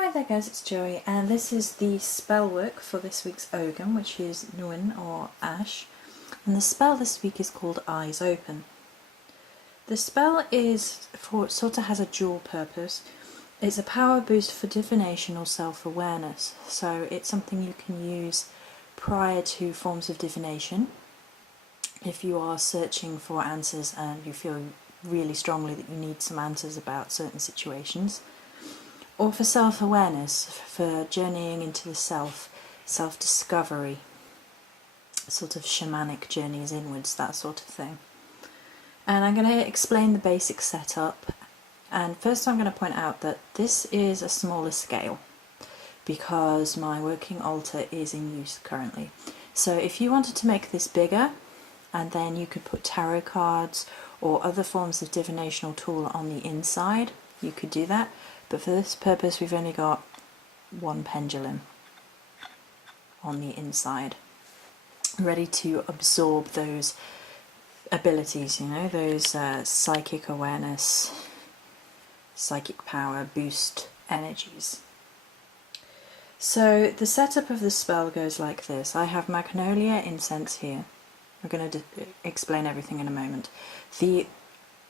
Hi there guys, it's Joey, and this is the spell work for this week's Ogham, which is Nuin or Ash, and the spell this week is called Eyes Open. The spell sort of has a dual purpose. It's a power boost for divination or self-awareness, so it's something you can use prior to forms of divination if you are searching for answers and you feel really strongly that you need some answers about certain situations. Or for self-awareness, for journeying into the self-discovery, sort of shamanic journeys inwards, that sort of thing. And I'm going to explain the basic setup, and first I'm going to point out that this is a smaller scale because my working altar is in use currently. So if you wanted to make this bigger, and then you could put tarot cards or other forms of divinational tool on the inside, you could do that. But for this purpose we've only got one pendulum on the inside, ready to absorb those abilities, those psychic awareness, psychic power, boost energies. So the setup of the spell goes like this. I have magnolia incense here. We're going to explain everything in a moment. The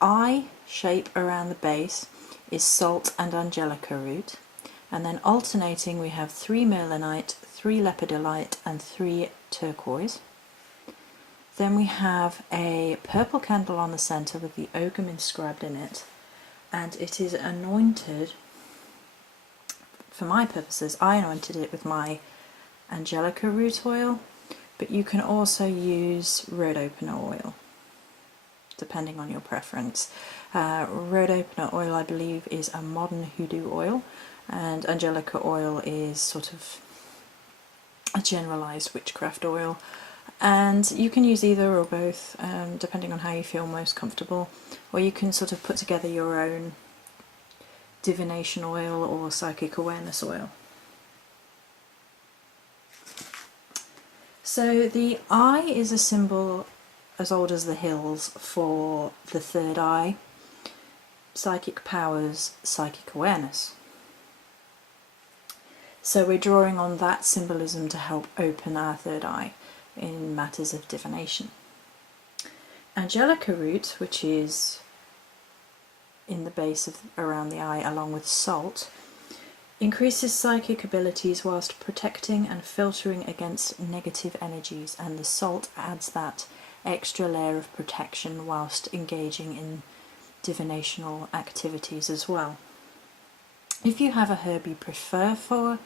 eye shape around the base is salt and angelica root, and then alternating we have 3 merlinite, 3 lepidolite and 3 turquoise. Then we have a purple candle on the centre with the Ogham inscribed in it, and it is anointed. For my purposes, I anointed it with my angelica root oil, but you can also use road opener oil depending on your preference. Road opener oil, I believe, is a modern hoodoo oil, and angelica oil is sort of a generalised witchcraft oil, and you can use either or both depending on how you feel most comfortable, or you can sort of put together your own divination oil or psychic awareness oil. So the eye is a symbol as old as the hills for the third eye, psychic powers, psychic awareness. So we're drawing on that symbolism to help open our third eye in matters of divination. Angelica root, which is in the base of around the eye along with salt, increases psychic abilities whilst protecting and filtering against negative energies, and the salt adds that extra layer of protection whilst engaging in divinational activities as well. If you have a herb you prefer for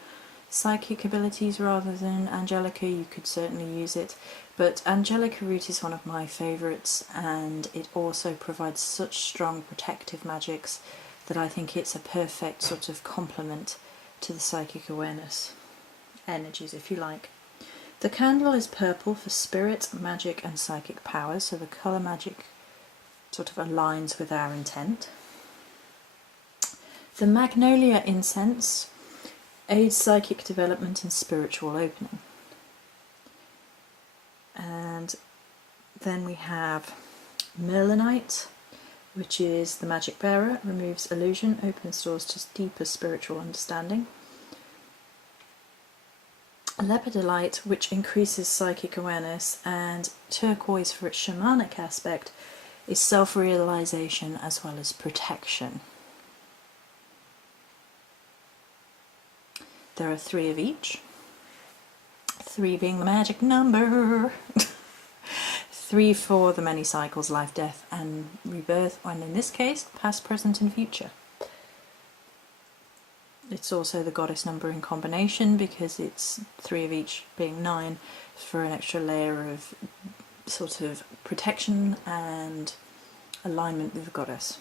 psychic abilities rather than angelica, you could certainly use it, but angelica root is one of my favourites, and it also provides such strong protective magics that I think it's a perfect sort of complement to the psychic awareness energies, if you like. The candle is purple for spirit, magic and psychic powers, so the colour magic sort of aligns with our intent. The magnolia incense aids psychic development and spiritual opening. And then we have merlinite, which is the magic bearer, removes illusion, opens doors to deeper spiritual understanding. Lepidolite, which increases psychic awareness, and turquoise for its shamanic aspect is self-realization as well as protection. There are 3 of each, 3 being the magic number. 3 for the many cycles, life, death and rebirth, and in this case past, present and future. It's also the goddess number in combination because it's 3 of each being 9 for an extra layer of sort of protection and alignment with the goddess.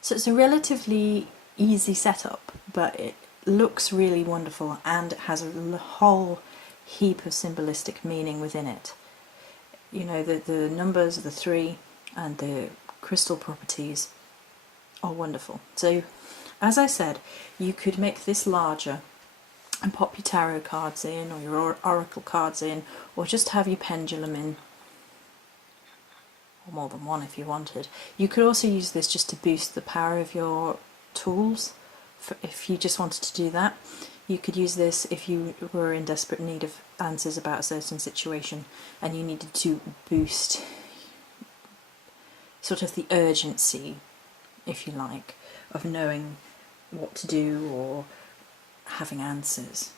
So it's a relatively easy setup, but it looks really wonderful and it has a whole heap of symbolistic meaning within it. The numbers, the 3 and the crystal properties are wonderful. So as I said, you could make this larger and pop your tarot cards in, or your oracle cards in, or just have your pendulum in, or more than one if you wanted. You could also use this just to boost the power of your tools if you just wanted to do that. You could use this if you were in desperate need of answers about a certain situation and you needed to boost sort of the urgency, if you like, of knowing what to do or having answers.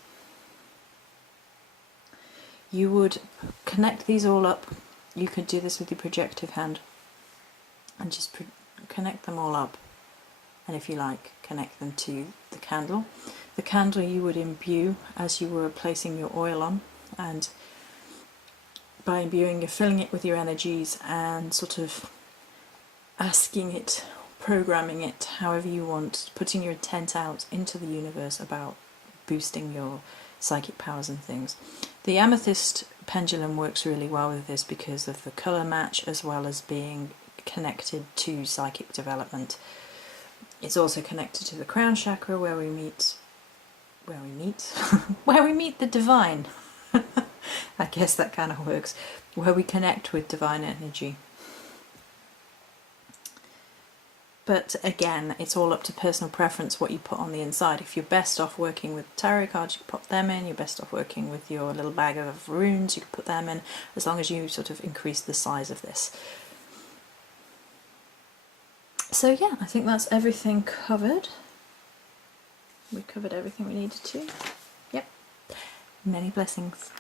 You would connect these all up. You could do this with your projective hand and just connect them all up, and if you like, connect them to the candle. The candle you would imbue as you were placing your oil on, and by imbuing, you're filling it with your energies and sort of asking it, programming it however you want, putting your intent out into the universe about boosting your psychic powers and things. The amethyst pendulum works really well with this because of the colour match as well as being connected to psychic development. It's also connected to the crown chakra where we meet where we meet the divine. I guess that kind of works, where we connect with divine energy. But again, it's all up to personal preference what you put on the inside. If you're best off working with tarot cards, you can pop them in. You're best off working with your little bag of runes, you can put them in, as long as you sort of increase the size of this. So yeah, I think that's everything covered. We covered everything we needed to. Yep. Many blessings.